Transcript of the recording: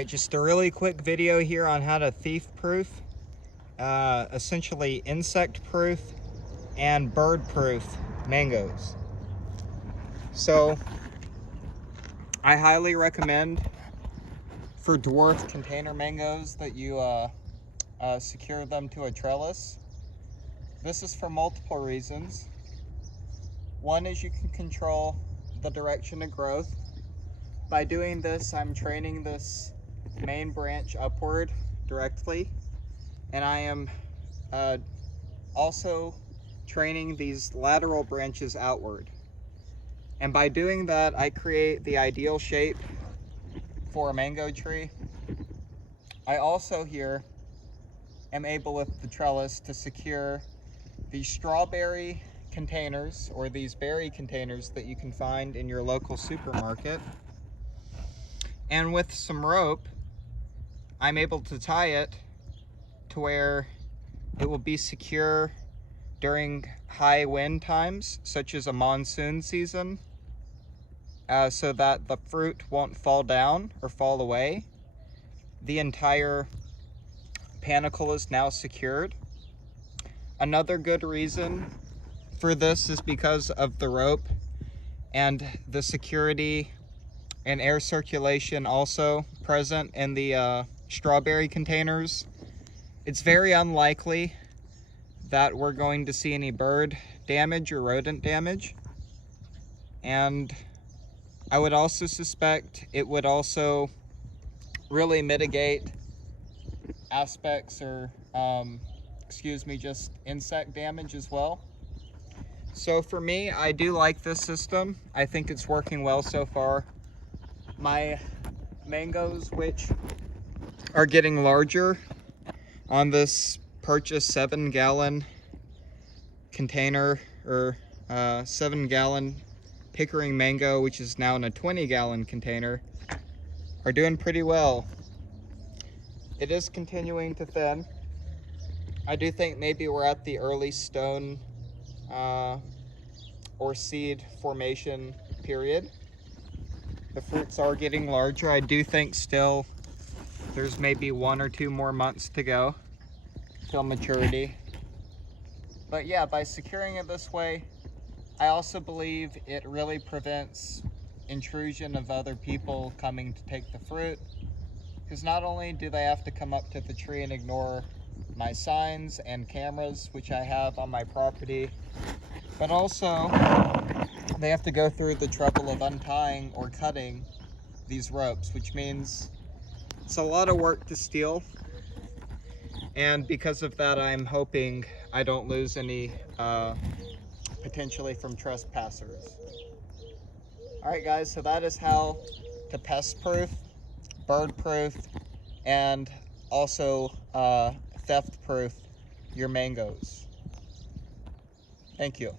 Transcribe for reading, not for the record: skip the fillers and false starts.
Alright, just a really quick video here on how to thief-proof, essentially insect-proof and bird-proof mangoes. So, I highly recommend for dwarf container mangoes that you secure them to a trellis. This is for multiple reasons. One is you can control the direction of growth. By doing this, I'm training this main branch upward directly, and I am also training these lateral branches outward. And by doing that, I create the ideal shape for a mango tree. I also here am able with the trellis to secure these strawberry containers, or these berry containers that you can find in your local supermarket. And with some rope, I'm able to tie it to where it will be secure during high wind times, such as a monsoon season, so that the fruit won't fall down or fall away. The entire panicle is now secured. Another good reason for this is because of the rope and the security and air circulation also present in the strawberry containers. It's very unlikely that we're going to see any bird damage or rodent damage. And I would also suspect it would also really mitigate aspects or, just insect damage as well. So for me, I do like this system. I think it's working well so far. My mangoes, which are getting larger on this purchased 7-gallon container, or 7-gallon Pickering mango, which is now in a 20-gallon container, are doing pretty well. It is continuing to thin. I do think maybe we're at the early stone or seed formation period. The fruits are getting larger. I do think still there's maybe 1 or 2 more months to go till maturity. But yeah, by securing it this way, I also believe it really prevents intrusion of other people coming to take the fruit. Because not only do they have to come up to the tree and ignore my signs and cameras, which I have on my property, but also they have to go through the trouble of untying or cutting these ropes, which means it's a lot of work to steal. And because of that, I'm hoping I don't lose any potentially from trespassers. All right, guys, so that is how to pest-proof, bird-proof, and also theft-proof your mangoes. Thank you.